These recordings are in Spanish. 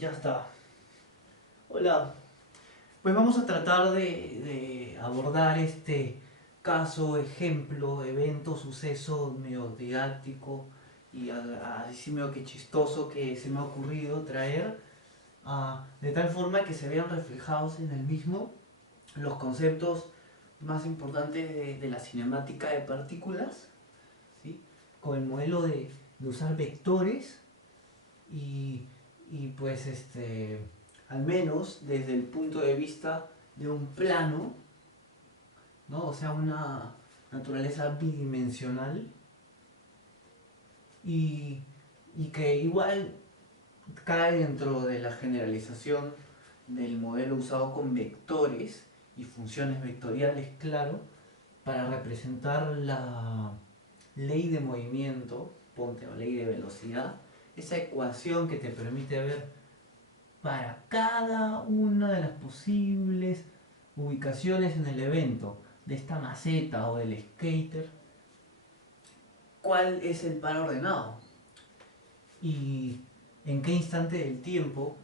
Ya está. Hola. Pues vamos a tratar de abordar este caso, ejemplo, evento, suceso medio didáctico y así medio que chistoso que se me ha ocurrido traer, de tal forma que se vean reflejados en el mismo los conceptos más importantes de la cinemática de partículas, ¿sí? Con el modelo de usar vectores y, y pues al menos desde el punto de vista de un plano, ¿no? O sea, una naturaleza bidimensional y, y que igual cae dentro de la generalización del modelo usado con vectores y funciones vectoriales, claro, para representar la ley de movimiento, ponte, o ley de velocidad, esa ecuación que te permite ver para cada una de las posibles ubicaciones en el evento de esta maceta o del skater, cuál es el par ordenado y en qué instante del tiempo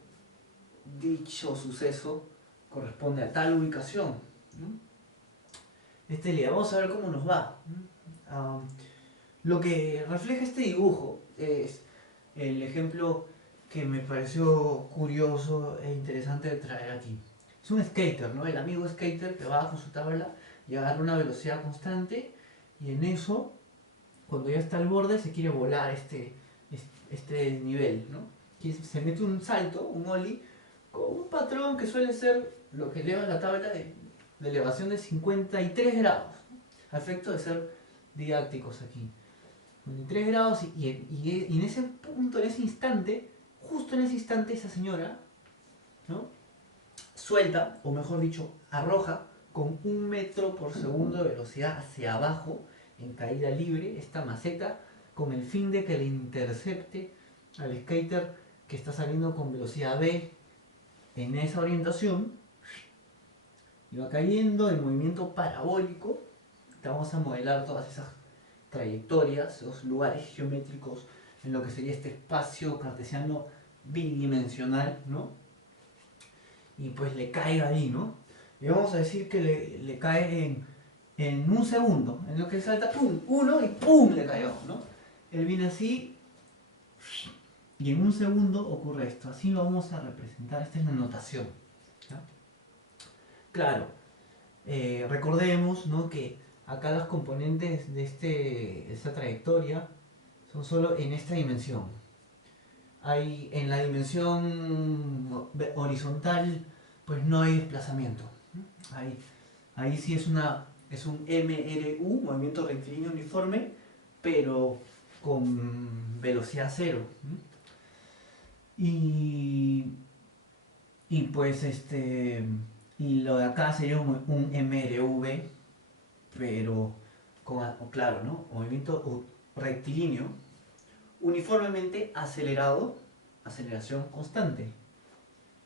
dicho suceso corresponde a tal ubicación, ¿no? Vamos a ver cómo nos va. Lo que refleja este dibujo es el ejemplo que me pareció curioso e interesante de traer aquí. Es un skater, ¿no? El amigo skater que va con su tabla y agarra una velocidad constante y en eso, cuando ya está al borde, se quiere volar este nivel, ¿no? Se mete un salto, un ollie, con un patrón que suele ser lo que eleva la tabla de elevación de 53 grados, ¿no? A efecto de ser didácticos aquí. 53 grados y en ese punto, en ese instante, justo en ese instante esa señora, ¿no? Suelta, o mejor dicho, arroja con 1 metro por segundo de velocidad hacia abajo, en caída libre, esta maceta, con el fin de que le intercepte al skater que está saliendo con velocidad v en esa orientación, y va cayendo en movimiento parabólico. Te vamos a modelar todas esas trayectorias, los lugares geométricos en lo que sería este espacio cartesiano bidimensional, ¿no? Y pues le cae ahí, ¿no? Y vamos a decir que le cae en un segundo, en lo que salta, ¡pum! Uno y ¡pum! Le cayó, ¿no? Él viene así y en un segundo ocurre esto. Así lo vamos a representar, esta es la notación, ¿ya? Claro, recordemos, ¿no?, que acá los componentes de esta trayectoria son solo en esta dimensión. En la dimensión horizontal, pues no hay desplazamiento. Ahí sí es un MRU, movimiento rectilíneo uniforme, pero con velocidad cero. Y, y pues y lo de acá sería un MRV, pero claro, ¿no? Movimiento rectilíneo, uniformemente acelerado, aceleración constante.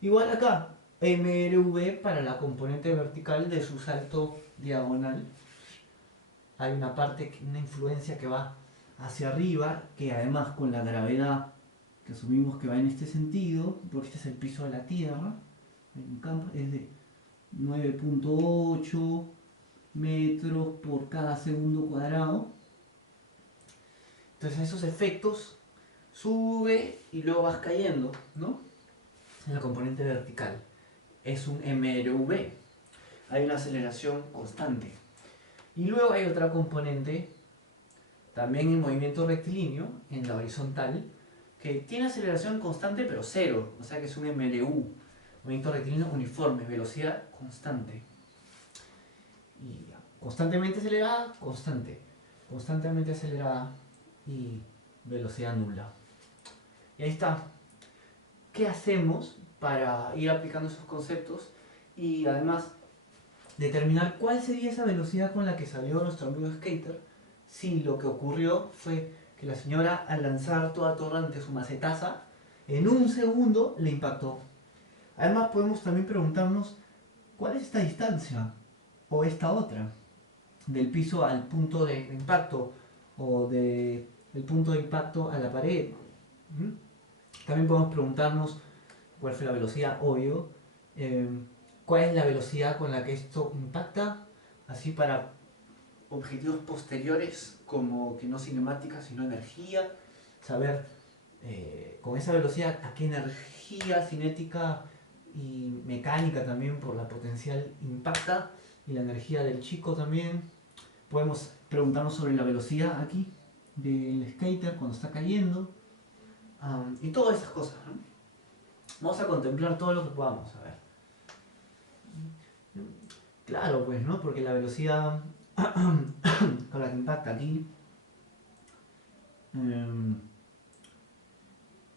Igual acá, MRV para la componente vertical de su salto diagonal. Hay una parte, una influencia que va hacia arriba, que además con la gravedad que asumimos que va en este sentido, porque este es el piso de la Tierra, en campo es de 9.8 metros por cada segundo cuadrado. Entonces esos efectos sube y luego vas cayendo, ¿no? En la componente vertical. Es un MRV. Hay una aceleración constante. Y luego hay otra componente, también en movimiento rectilíneo, en la horizontal, que tiene aceleración constante pero cero, o sea que es un MRU, movimiento rectilíneo uniforme, velocidad constante. Y constantemente acelerada, constante. Constantemente acelerada y velocidad nula. Y ahí está. ¿Qué hacemos para ir aplicando esos conceptos y además determinar cuál sería esa velocidad con la que salió nuestro amigo skater si lo que ocurrió fue que la señora, al lanzar toda torre ante su macetaza, en un segundo le impactó? Además podemos también preguntarnos cuál es esta distancia o esta otra del piso al punto de impacto o del punto de impacto a la pared. También podemos preguntarnos ¿Cuál fue la velocidad? Obvio. ¿Cuál es la velocidad con la que esto impacta? Así para objetivos posteriores, como que no cinemática, sino energía. Saber con esa velocidad a qué energía cinética y mecánica también por la potencial impacta. Y la energía del chico también. Podemos preguntarnos sobre la velocidad aquí del skater cuando está cayendo. Y todas esas cosas, ¿no? Vamos a contemplar todo lo que podamos, a ver. Claro, pues, ¿no? Porque la velocidad con la que impacta aquí,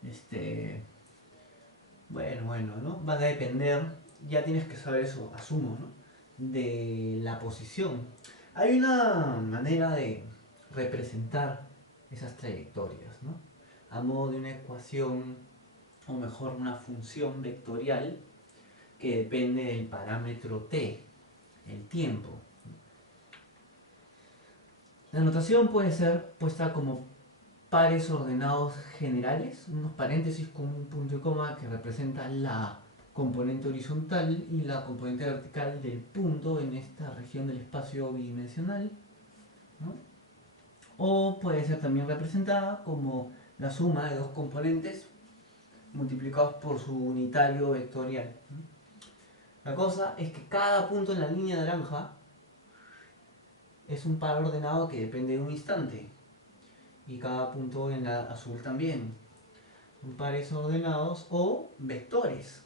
este, bueno, ¿no? Va a depender, ya tienes que saber eso, asumo, ¿no? De la posición. Hay una manera de representar esas trayectorias, ¿no? A modo de una ecuación, o mejor una función vectorial, que depende del parámetro t, el tiempo. La notación puede ser puesta como pares ordenados generales, unos paréntesis con un punto y coma que representa la componente horizontal y la componente vertical del punto en esta región del espacio bidimensional, ¿no? O puede ser también representada como la suma de dos componentes multiplicados por su unitario vectorial. La cosa es que cada punto en la línea naranja es un par ordenado que depende de un instante, y cada punto en la azul también. Son pares ordenados o vectores.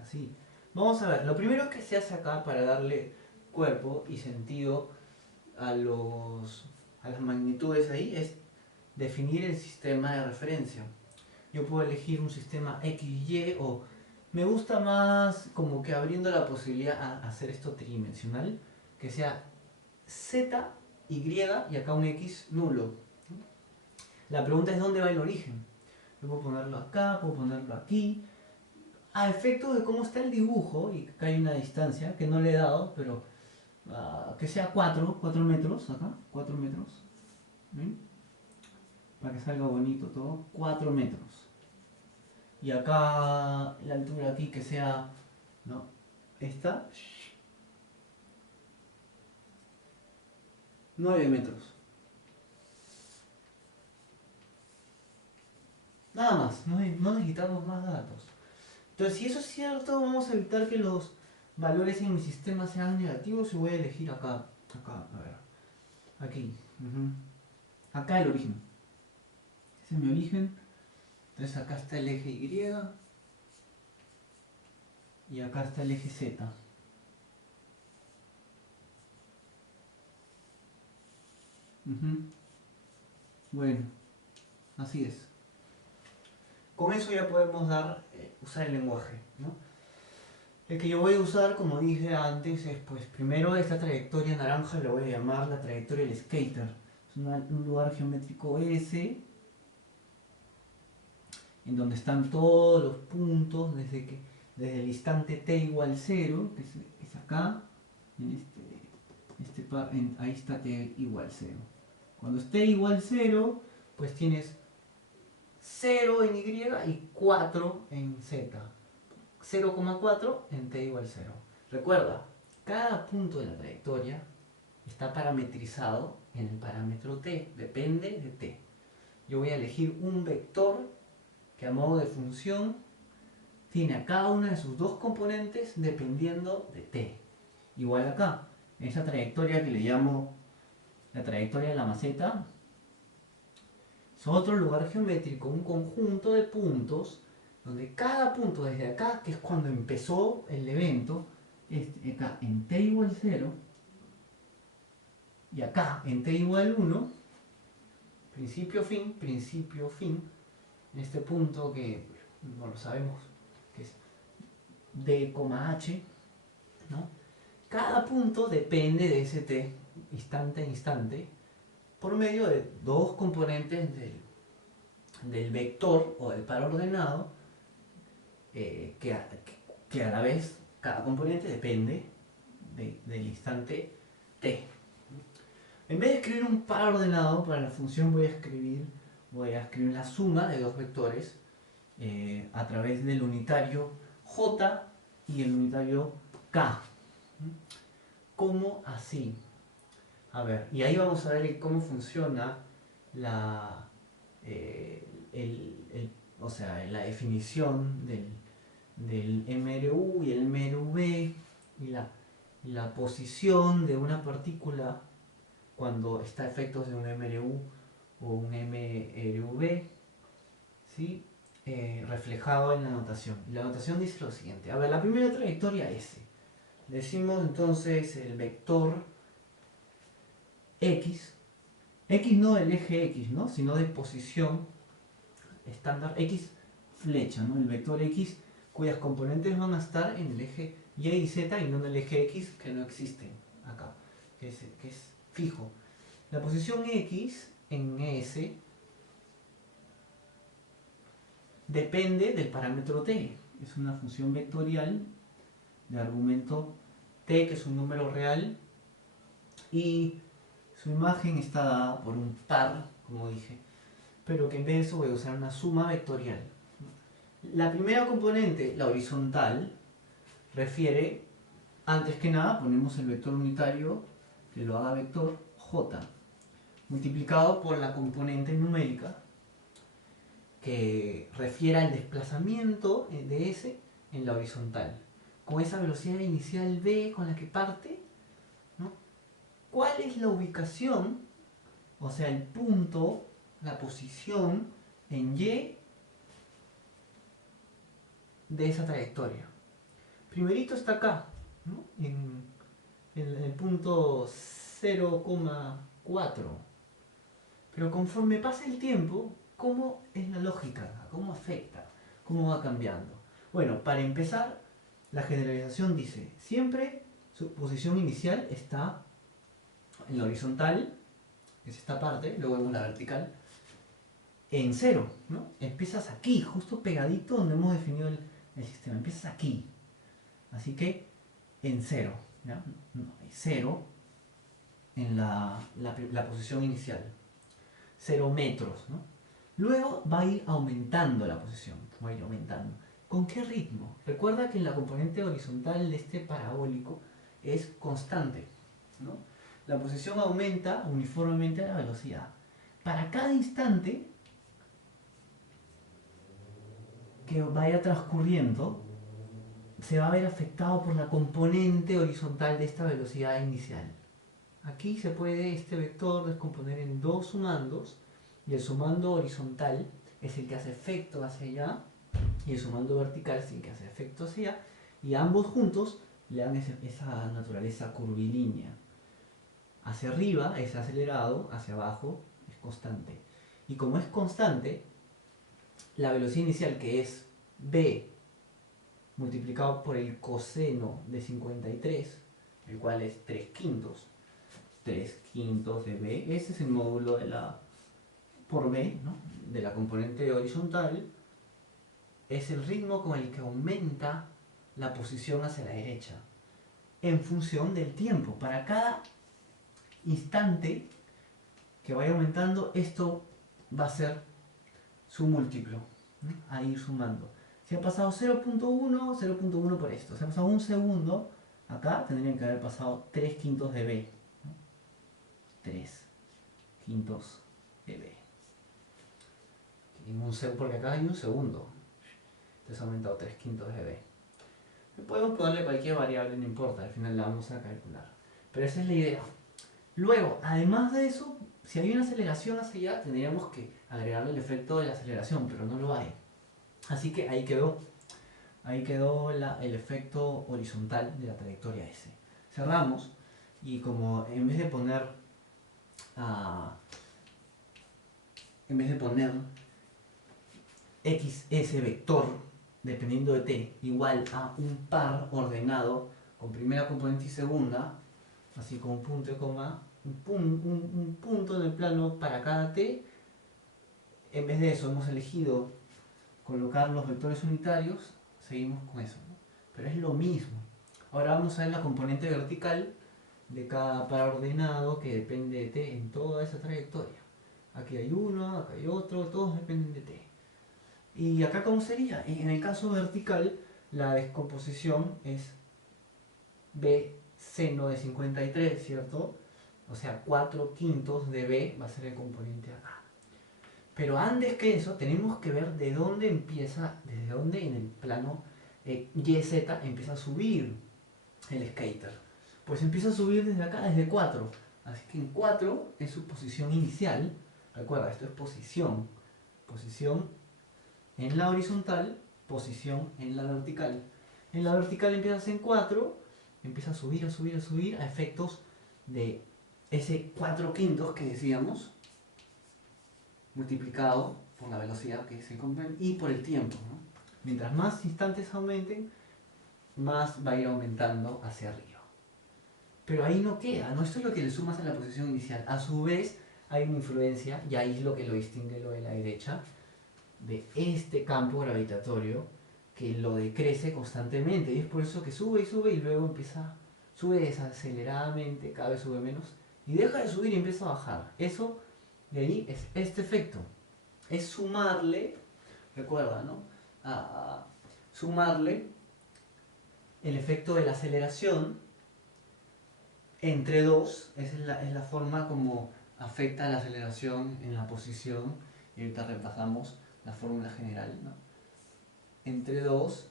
Así. Vamos a ver, lo primero que se hace acá para darle cuerpo y sentido a las magnitudes ahí es definir el sistema de referencia. Yo puedo elegir un sistema X, Y, o me gusta más como que abriendo la posibilidad a hacer esto tridimensional, que sea Z, Y y acá un X nulo. La pregunta es dónde va el origen. Yo puedo ponerlo acá, puedo ponerlo aquí. A efecto de cómo está el dibujo, y acá hay una distancia que no le he dado, pero que sea 4 metros, acá, 4 metros. ¿Ven? Para que salga bonito todo, 4 metros. Y acá la altura aquí que sea, ¿no? Esta, 9 metros. Nada más, no necesitamos más datos. Entonces, si eso es cierto, vamos a evitar que los valores en mi sistema sean negativos y voy a elegir acá, a ver, aquí, acá el origen. Ese es mi origen. Entonces acá está el eje Y acá está el eje Z. Bueno, así es. Con eso ya podemos usar el lenguaje, ¿no? El que yo voy a usar, como dije antes, es pues primero esta trayectoria naranja la voy a llamar la trayectoria del skater. Es un lugar geométrico S, en donde están todos los puntos desde el instante t igual 0, que es acá, en ahí está t igual 0. Cuando es t igual 0, pues tienes 0 en Y y 4 en Z. 0,4 en t igual 0. Recuerda, cada punto de la trayectoria está parametrizado en el parámetro t, depende de t. Yo voy a elegir un vector que a modo de función tiene a cada una de sus dos componentes dependiendo de t. Igual acá, en esa trayectoria que le llamo la trayectoria de la maceta, es otro lugar geométrico, un conjunto de puntos donde cada punto desde acá, que es cuando empezó el evento, acá en t igual 0 y acá en t igual 1, principio-fin, en este punto que no lo sabemos, que es d, h, ¿no? Cada punto depende de ese t, instante a instante, por medio de dos componentes del vector o del par ordenado, que a la vez cada componente depende del instante t. En vez de escribir un par ordenado para la función voy a escribir la suma de dos vectores a través del unitario J y el unitario K. ¿Cómo así? A ver, y ahí vamos a ver cómo funciona la, o sea, la definición del MRU y el MRV y la posición de una partícula cuando está a efectos de un MRU o un MRV, ¿sí? Reflejado en la notación. Y la notación dice lo siguiente. A ver, la primera trayectoria S. Decimos entonces el vector X. X no del eje X, ¿no? Sino de posición estándar X flecha, ¿no? El vector X cuyas componentes van a estar en el eje Y y Z y no en el eje X que no existe acá, que es fijo. La posición X en S depende del parámetro t. Es una función vectorial de argumento t, que es un número real, y su imagen está dada por un par, como dije, pero que en vez de eso voy a usar una suma vectorial. La primera componente, la horizontal, refiere, antes que nada, ponemos el vector unitario que lo haga vector j, multiplicado por la componente numérica que refiere al desplazamiento de S en la horizontal, con esa velocidad inicial v con la que parte, ¿no? ¿Cuál es la ubicación, o sea, el punto, la posición en Y de esa trayectoria? Primerito está acá, ¿no? En el punto 0,4. Pero conforme pasa el tiempo, ¿cómo es la lógica? ¿Cómo afecta? ¿Cómo va cambiando? Bueno, para empezar, la generalización dice, siempre su posición inicial está en la horizontal, que es esta parte, luego en la vertical, en cero, ¿no? Empiezas aquí, justo pegadito donde hemos definido el sistema, empiezas aquí. Así que en cero, ¿ya? No, hay cero en la posición inicial. 0 metros, ¿no? Luego va a ir aumentando la posición, va a ir aumentando. ¿Con qué ritmo? Recuerda que la componente horizontal de este parabólico es constante, ¿no? La posición aumenta uniformemente a la velocidad. Para cada instante que vaya transcurriendo, se va a ver afectado por la componente horizontal de esta velocidad inicial. Aquí se puede este vector descomponer en dos sumandos, y el sumando horizontal es el que hace efecto hacia allá, y el sumando vertical es el que hace efecto hacia allá, y ambos juntos le dan esa naturaleza curvilínea. Hacia arriba es acelerado, hacia abajo es constante. Y como es constante, la velocidad inicial, que es b multiplicado por el coseno de 53, el cual es 3/5, 3/5 de b, ese es el módulo de la por b, ¿no? De la componente horizontal, es el ritmo con el que aumenta la posición hacia la derecha en función del tiempo. Para cada instante que vaya aumentando, esto va a ser su múltiplo, ¿no? A ir sumando. Si ha pasado 0.1, 0.1 por esto. Si ha pasado un segundo, acá tendrían que haber pasado 3/5 de b, ¿no? 3/5 de b. Porque acá hay un segundo. Entonces ha aumentado 3/5 de b. Podemos ponerle cualquier variable, no importa, al final la vamos a calcular. Pero esa es la idea. Luego, además de eso, si hay una aceleración hacia allá, tendríamos que agregarle el efecto de la aceleración, pero no lo hay. Así que ahí quedó el efecto horizontal de la trayectoria S. Cerramos, y como en vez de poner xs vector dependiendo de t igual a un par ordenado con primera componente y segunda, así como un punto y coma, un punto en el plano para cada t, en vez de eso hemos elegido colocar los vectores unitarios, seguimos con eso, ¿no? Pero es lo mismo. Ahora vamos a ver la componente vertical de cada par ordenado que depende de t en toda esa trayectoria. Aquí hay uno, acá hay otro, todos dependen de t. ¿Y acá cómo sería? En el caso vertical, la descomposición es B seno de 53, ¿cierto? O sea, 4/5 de B va a ser el componente acá. Pero antes que eso, tenemos que ver de dónde empieza, desde dónde en el plano YZ empieza a subir el skater. Pues empieza a subir desde acá, desde 4. Así que en 4 es su posición inicial. Recuerda, esto es posición. Posición en la horizontal, posición en la vertical. En la vertical empiezas en 4, empieza a subir, a subir, a subir a efectos de ese 4/5 que decíamos, multiplicado por la velocidad que se encuentra y por el tiempo, ¿no? Mientras más instantes aumenten, más va a ir aumentando hacia arriba. Pero ahí no queda, ¿no? Esto es lo que le sumas a la posición inicial. A su vez, hay una influencia, y ahí es lo que lo distingue lo de la derecha, de este campo gravitatorio que lo decrece constantemente. Y es por eso que sube y sube y luego empieza, sube desaceleradamente, cada vez sube menos, y deja de subir y empieza a bajar. Eso, de ahí, es este efecto. Es sumarle, recuerda, ¿no? Sumarle el efecto de la aceleración entre 2, esa es la forma como afecta la aceleración en la posición, y ahorita repasamos la fórmula general, ¿no? Entre 2,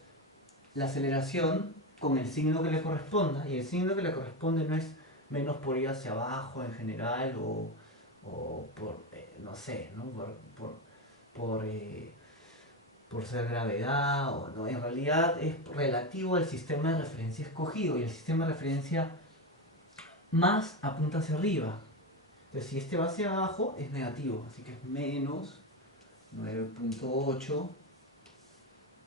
la aceleración con el signo que le corresponda, y el signo que le corresponde no es menos por ir hacia abajo en general, o por, no sé, ¿no? Por, por ser gravedad, o no, en realidad es relativo al sistema de referencia escogido, y el sistema de referencia más apunta hacia arriba. Entonces, si este va hacia abajo, es negativo, así que es menos 9.8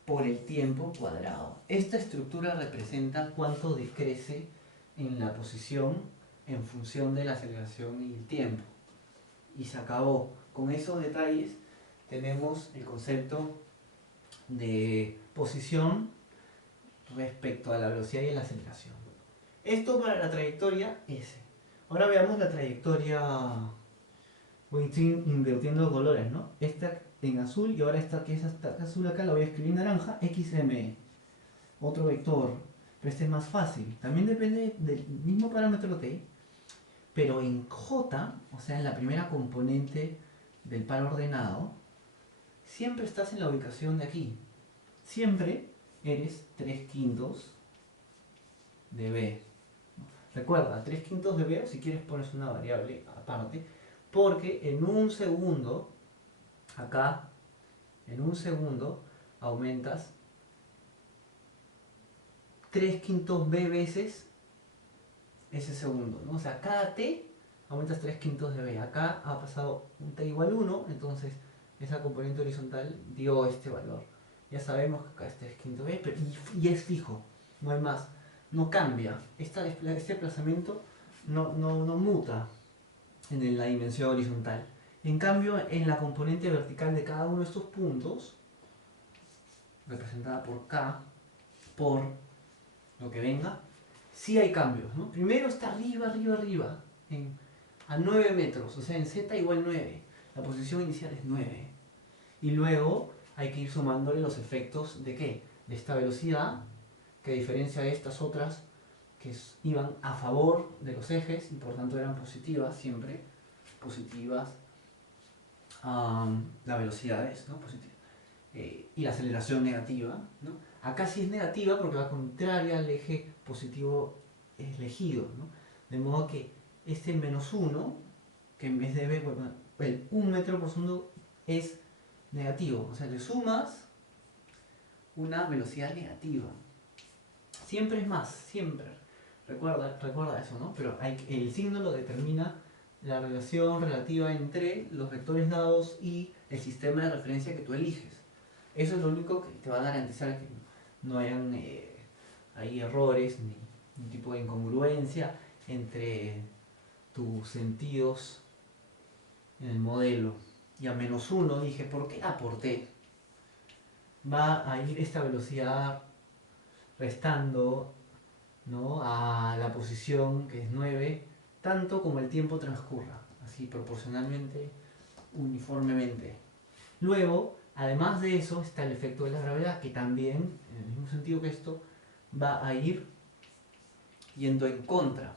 por el tiempo cuadrado. Esta estructura representa cuánto decrece en la posición en función de la aceleración y el tiempo. Y se acabó. Con esos detalles tenemos el concepto de posición respecto a la velocidad y la aceleración. Esto para la trayectoria S. Ahora veamos la trayectoria. Voy a ir invirtiendo colores, ¿no? Esta en azul y ahora esta que es esta azul acá la voy a escribir en naranja, XM. Otro vector, pero este es más fácil. También depende del mismo parámetro T, pero en J, o sea en la primera componente del par ordenado, siempre estás en la ubicación de aquí. Siempre eres 3/5 de B. Recuerda, 3/5 de B, si quieres pones una variable aparte, porque en un segundo, acá, en un segundo, aumentas 3/5 B veces ese segundo, ¿no? O sea, cada T aumentas 3/5 de B. Acá ha pasado un T igual 1, entonces esa componente horizontal dio este valor. Ya sabemos que acá es 3/5 B, pero, y es fijo, no hay más. No cambia. Este desplazamiento no muta en la dimensión horizontal. En cambio, en la componente vertical de cada uno de estos puntos, representada por K, por lo que venga, sí hay cambios, ¿no? Primero está arriba, arriba, arriba, a 9 metros, o sea, en Z igual 9. La posición inicial es 9. Y luego hay que ir sumándole los efectos de ¿qué? De esta velocidad, que a diferencia de estas otras, que iban a favor de los ejes y por tanto eran positivas siempre, positivas, la velocidad es, ¿no? Positiva. Y la aceleración negativa, ¿no? Acá sí es negativa porque va contraria al eje positivo elegido, ¿no? De modo que este -1, que en vez de b, bueno, el 1 metro por segundo es negativo, o sea, le sumas una velocidad negativa. Siempre es más, siempre. Recuerda eso, ¿no? Pero el signo lo determina la relación relativa entre los vectores dados y el sistema de referencia que tú eliges. Eso es lo único que te va a garantizar que no hayan ahí errores ni ningún tipo de incongruencia entre tus sentidos en el modelo. Y a -1 dije, ¿por qué aporté? Va a ir esta velocidad restando, ¿no?, a la posición que es 9, tanto como el tiempo transcurra, así proporcionalmente, uniformemente. Luego, Además de eso está el efecto de la gravedad, que también, en el mismo sentido que esto, va a ir yendo en contra.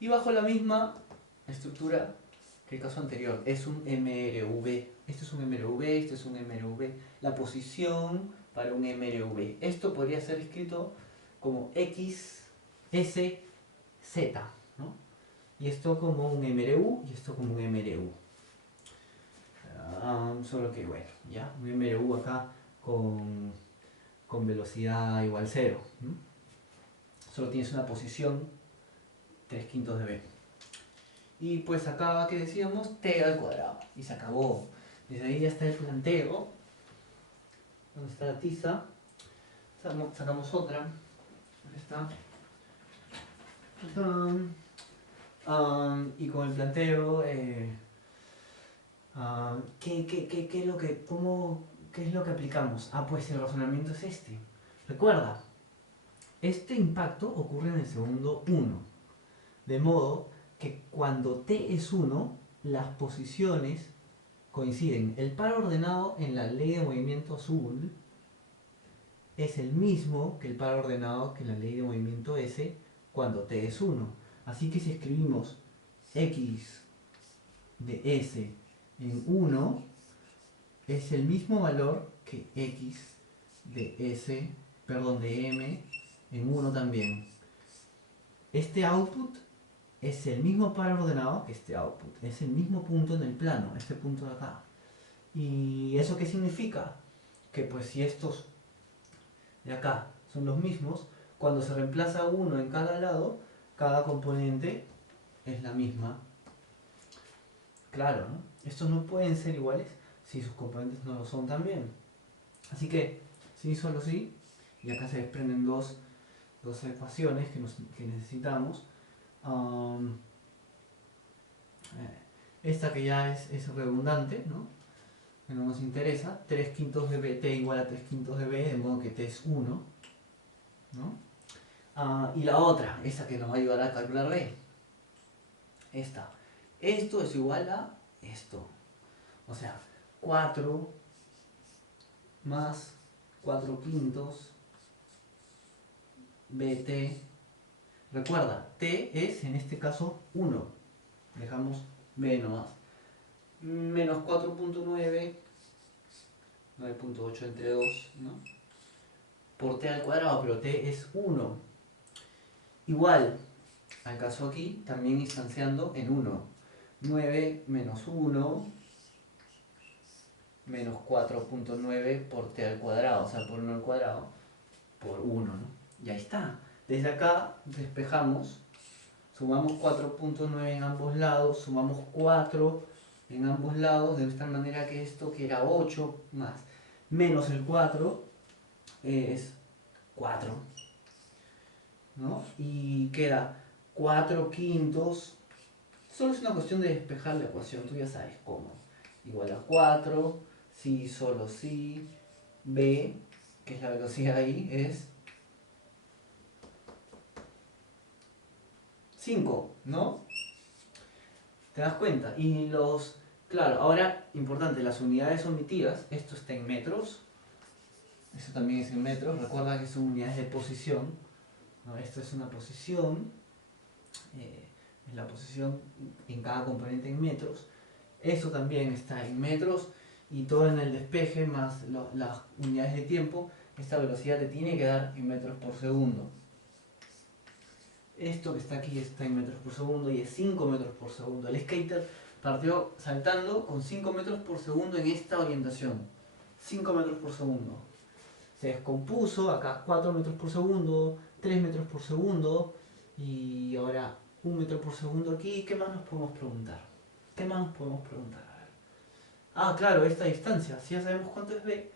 Y bajo la misma estructura que el caso anterior, es un MRV. Este es un MRV, este es un MRV. La posición para un MRV. Esto podría ser escrito como X, S, Z, ¿no? Y esto como un MRU y esto como un MRU. Solo que bueno, ya, un MRU acá con velocidad igual 0. Solo tienes una posición 3/5 de b. Y pues acá, que decíamos, t al cuadrado. Y se acabó. Desde ahí ya está el planteo. ¿Dónde está la tiza? Sacamos otra. Ahí está. Y con el planteo, ¿qué es lo que, qué es lo que aplicamos? Ah, pues el razonamiento es este. Recuerda, este impacto ocurre en el segundo 1. De modo que cuando t es 1, las posiciones coinciden. El par ordenado en la ley de movimiento azul es el mismo que el par ordenado que en la ley de movimiento S cuando t es 1. Así que si escribimos x de S en 1, es el mismo valor que x de S, perdón, de M en 1 también. Este output es el mismo par ordenado que este output. Es el mismo punto en el plano, este punto de acá. ¿Y eso qué significa? Que pues si estos de acá son los mismos, cuando se reemplaza uno en cada lado, cada componente es la misma. Claro, ¿no? Estos no pueden ser iguales si sus componentes no lo son también. Así que, sí, solo sí, y acá se desprenden dos ecuaciones que necesitamos. Esta que ya es redundante, ¿no? Que no nos interesa, 3/5 de b, t igual a 3/5 de b, de modo que t es 1, ¿no? Y la otra, esta que nos va a ayudar a calcular b, esta. Esto es igual a esto. O sea, 4 más 4/5 bt. Recuerda, t es en este caso 1. Dejamos b nomás. Menos 4.9, 9.8 entre 2, ¿no? Por t al cuadrado, pero t es 1. Igual, al caso aquí, también instanciando en 1. 9 menos 1 menos 4.9 por t al cuadrado, o sea, por 1 al cuadrado, por 1, ¿no? Y ahí está. Desde acá despejamos, sumamos 4.9 en ambos lados, sumamos 4 en ambos lados, de esta manera que esto, que era 8 más menos el 4, es 4, ¿no? Y queda 4/5. Solo es una cuestión de despejar la ecuación, tú ya sabes cómo. Igual a 4, si, solo si, b, que es la velocidad ahí, es 5, ¿no? ¿Te das cuenta? Y claro, ahora, importante, las unidades omitidas, esto está en metros, esto también es en metros, recuerda que son unidades de posición, ¿no? Esto es una posición, es la posición en cada componente en metros, eso también está en metros, y todo en el despeje más las unidades de tiempo, esta velocidad te tiene que dar en metros por segundo. Esto que está aquí está en metros por segundo y es 5 metros por segundo. El skater partió saltando con 5 metros por segundo en esta orientación. 5 metros por segundo. Se descompuso, acá 4 metros por segundo, 3 metros por segundo y ahora 1 metro por segundo aquí. ¿Qué más nos podemos preguntar? ¿Qué más nos podemos preguntar? A ver. Ah, claro, esta distancia. Si ya sabemos cuánto es b,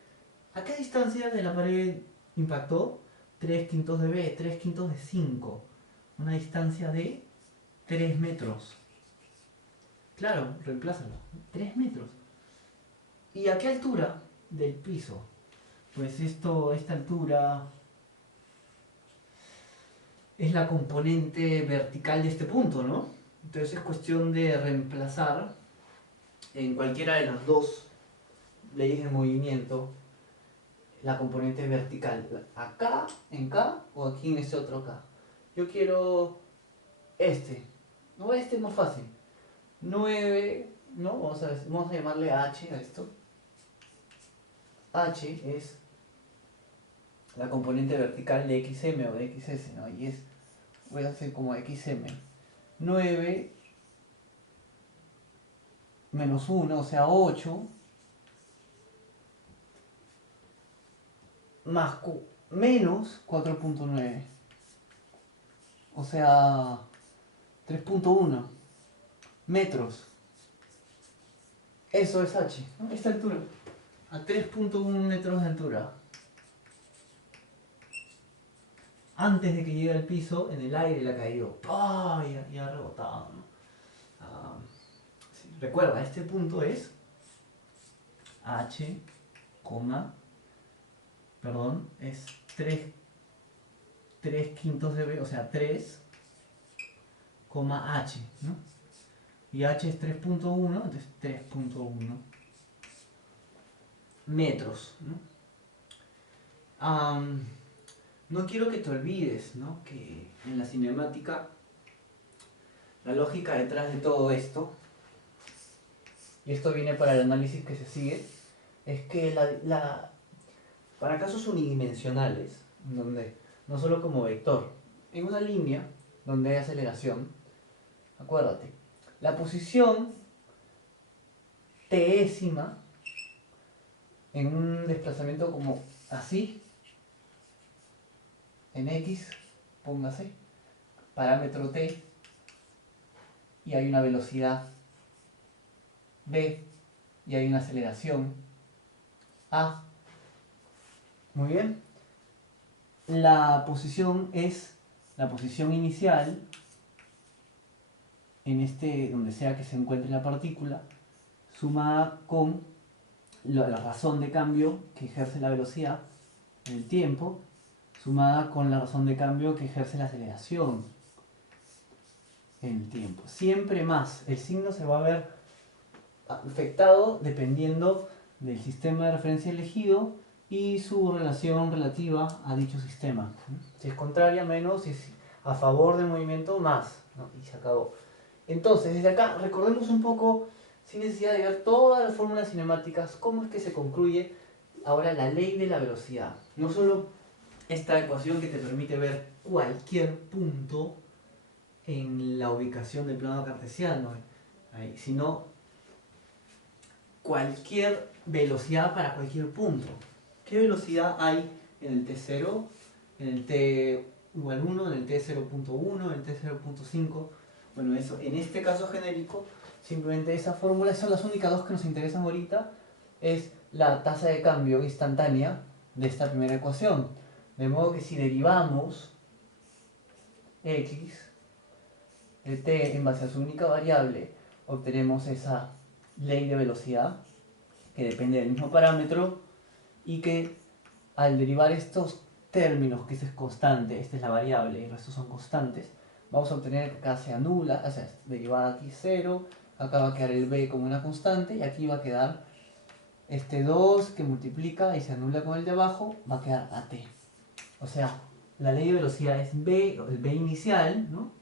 ¿a qué distancia de la pared impactó? 3/5 de b, 3/5 de 5. Una distancia de 3 metros. Claro, reemplázalo. 3 metros. ¿Y a qué altura del piso? Pues esta altura es la componente vertical de este punto, ¿no? Entonces es cuestión de reemplazar en cualquiera de las dos leyes de movimiento, la componente vertical, acá, en K o aquí en este otro K. Yo quiero no, este es más fácil. 9, ¿no? Vamos a llamarle H a esto. H es la componente vertical de XM o de XS, ¿no? Y voy a hacer como XM. 9 menos 1, o sea 8, más menos 4.9, o sea 3.1 metros. Eso es H, ¿no? Esta altura, a 3.1 metros de altura. Antes de que llegue al piso, en el aire le ha caído. ¡Pah! Y ha rebotado, ¿no? Sí. Recuerda, este punto es H, es 3 quintos de B, o sea 3, H, ¿no? Y H es 3.1, entonces 3.1 metros, ¿no? No quiero que te olvides, ¿no? Que en la cinemática la lógica detrás de todo esto, y esto viene para el análisis que se sigue, es que para casos unidimensionales, donde no solo como vector, en una línea donde hay aceleración, acuérdate, la posición tésima en un desplazamiento como así, en X, póngase, parámetro T, y hay una velocidad B, y hay una aceleración A. Muy bien. La posición es la posición inicial, donde sea que se encuentre la partícula, sumada con la razón de cambio que ejerce la velocidad en el tiempo, sumada con la razón de cambio que ejerce la aceleración en el tiempo. Siempre más. El signo se va a ver afectado dependiendo del sistema de referencia elegido y su relación relativa a dicho sistema. Si es contraria, menos, si es a favor del movimiento, más, ¿no? Y se acabó. Entonces, desde acá, recordemos un poco, sin necesidad de ver todas las fórmulas cinemáticas, cómo es que se concluye ahora la ley de la velocidad. No solo esta ecuación que te permite ver cualquier punto en la ubicación del plano cartesiano, sino cualquier velocidad para cualquier punto. ¿Qué velocidad hay en el t0, en el t igual 1, en el t0.1, en el t0.5? Bueno, eso, en este caso genérico, simplemente esa fórmula, son las únicas dos que nos interesan ahorita, es la tasa de cambio instantánea de esta primera ecuación. De modo que si derivamos x de t en base a su única variable, obtenemos esa ley de velocidad que depende del mismo parámetro y que al derivar estos términos, que este es constante, esta es la variable y el resto son constantes, vamos a obtener que acá se anula, o sea, derivada aquí 0, acá va a quedar el b como una constante y aquí va a quedar este 2 que multiplica y se anula con el de abajo, va a quedar at. O sea, la ley de velocidad es b, el b inicial, ¿no?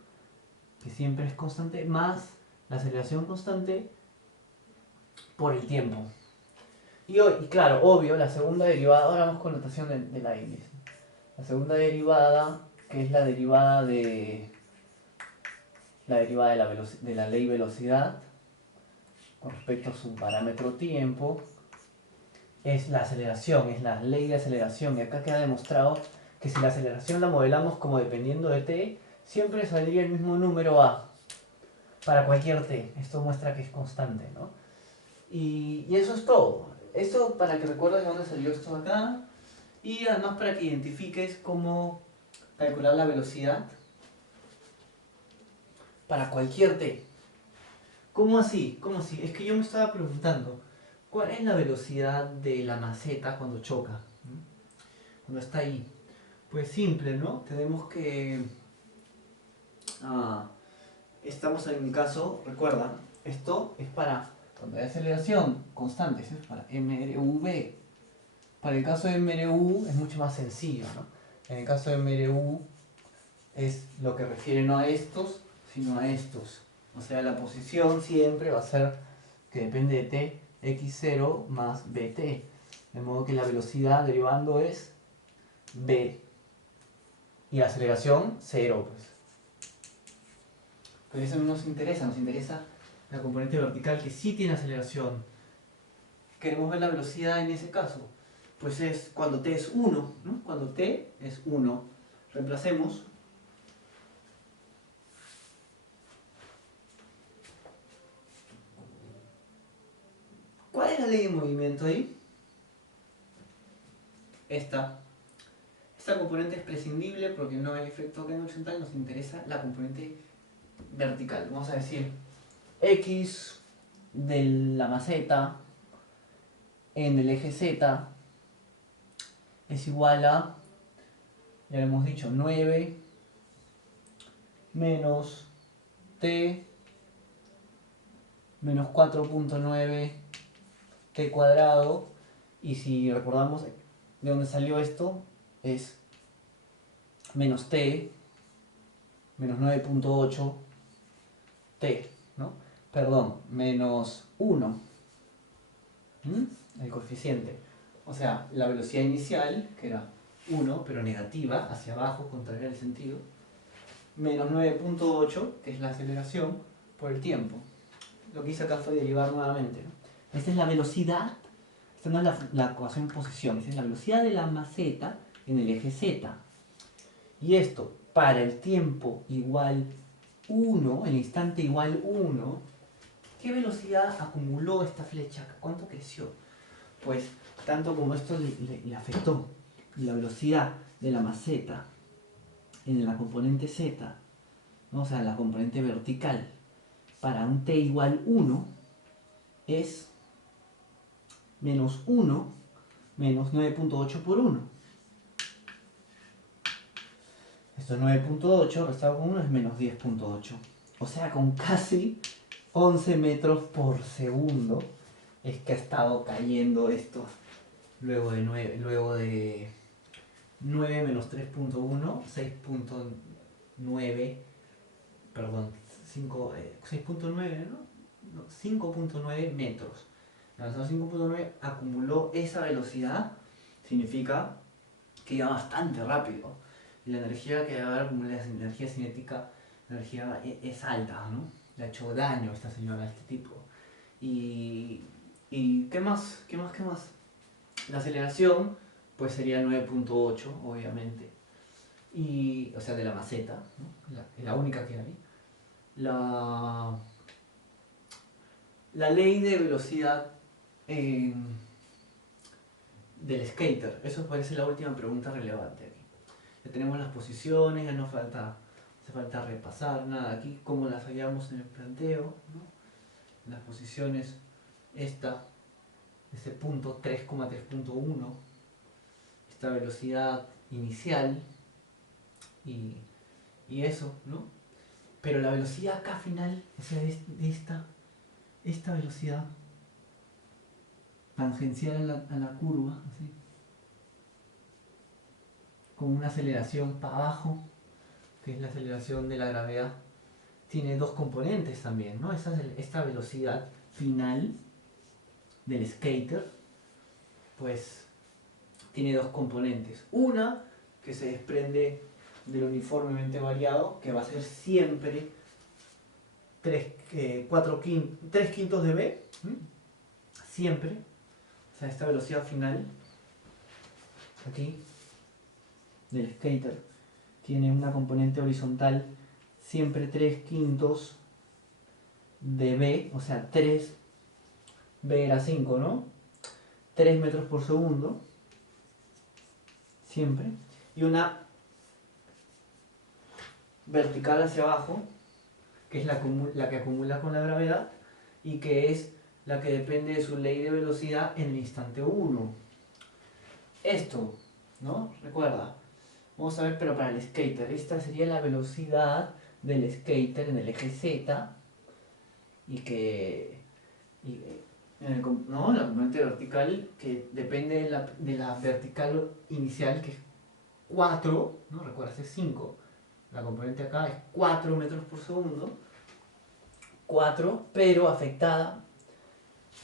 Que siempre es constante, más la aceleración constante por el tiempo. Y claro, obvio, la segunda derivada, ahora vamos con notación de la X. La segunda derivada, que es la derivada de la ley velocidad con respecto a su parámetro tiempo, es la aceleración, es la ley de aceleración. Y acá queda demostrado que si la aceleración la modelamos como dependiendo de t, siempre saldría el mismo número a para cualquier t. Esto muestra que es constante, ¿no? Y eso es todo. Esto para que recuerdes de dónde salió esto acá. Y además para que identifiques cómo calcular la velocidad para cualquier t. ¿Cómo así? ¿Cómo así? Es que yo me estaba preguntando, ¿cuál es la velocidad de la maceta cuando choca? Cuando está ahí. Pues simple, ¿no? Tenemos que... estamos en un caso, recuerda, esto es para cuando hay aceleración constante, eso es para mRV. Para el caso de mRU es mucho más sencillo, ¿no? En el caso de mRU es lo que refiere no a estos, sino a estos. O sea, la posición siempre va a ser que depende de t, x0 más bt. De modo que la velocidad derivando es v. Y la aceleración, 0, pues. Pero eso no nos interesa la componente vertical que sí tiene aceleración. Queremos ver la velocidad en ese caso. Pues es cuando t es 1, ¿no? Cuando t es 1. Reemplacemos. ¿Cuál es la ley de movimiento ahí? Esta. Esta componente es prescindible porque no hay efecto acá en horizontal, nos interesa la componente vertical. Vamos a decir x de la maceta en el eje z es igual a, ya lo hemos dicho, 9 menos t menos 4.9 t cuadrado, y si recordamos de dónde salió esto, es menos t menos 9.8 t, ¿no? Perdón, menos 1, el coeficiente. O sea, la velocidad inicial, que era 1, pero negativa, hacia abajo, contraria al sentido, menos 9.8, que es la aceleración, por el tiempo. Lo que hice acá fue derivar nuevamente, ¿no? Esta es la velocidad, esta no es la ecuación en posición, esta es la velocidad de la maceta en el eje z. Y esto, para el tiempo igual 1, el instante igual 1, ¿qué velocidad acumuló esta flecha acá? ¿Cuánto creció? Pues tanto como esto le afectó la velocidad de la maceta en la componente z, ¿no? O sea, la componente vertical, para un t igual 1 es menos 1 menos 9.8 por 1. Esto es 9.8 restado con 1 es menos 10.8. O sea, con casi 11 metros por segundo es que ha estado cayendo esto luego de 9 menos 3.1, 6.9, perdón, 6.9, ¿no? 5.9 metros. Lanzado 5.9 acumuló esa velocidad, significa que iba bastante rápido. Y la energía que va a haber acumulada, la energía cinética, la energía es alta, ¿no? Le ha hecho daño a esta señora, a este tipo. Y ¿qué más? ¿Qué más? ¿Qué más? La aceleración, pues sería 9.8, obviamente. Y, o sea, de la maceta, ¿no? La única que hay. La ley de velocidad del skater. Eso parece la última pregunta relevante aquí. Ya tenemos las posiciones, ya no hace falta repasar nada aquí, como las hallamos en el planteo, ¿no? Las posiciones, este punto 3,3.1, esta velocidad inicial y eso, ¿no? Pero la velocidad acá final, o sea, de esta velocidad tangencial a la curva, así, con una aceleración para abajo, que es la aceleración de la gravedad, tiene dos componentes también, ¿no? Esta velocidad final del skater, pues tiene dos componentes. Una que se desprende del uniformemente variado, que va a ser siempre 3 quintos de v, siempre. O sea, esta velocidad final, aquí, del skater, tiene una componente horizontal siempre 3 quintos de v, o sea, 3, v era 5, ¿no? 3 metros por segundo, siempre. Y una vertical hacia abajo, que es la que acumula con la gravedad y que es la que depende de su ley de velocidad en el instante 1. Esto, ¿no? Recuerda. Vamos a ver, pero para el skater, esta sería la velocidad del skater en el eje Z y que Y, ¿no? La componente vertical que depende de la vertical inicial, que es 4, ¿no? Recuerda, es 5. La componente acá es 4 metros por segundo. 4, pero afectada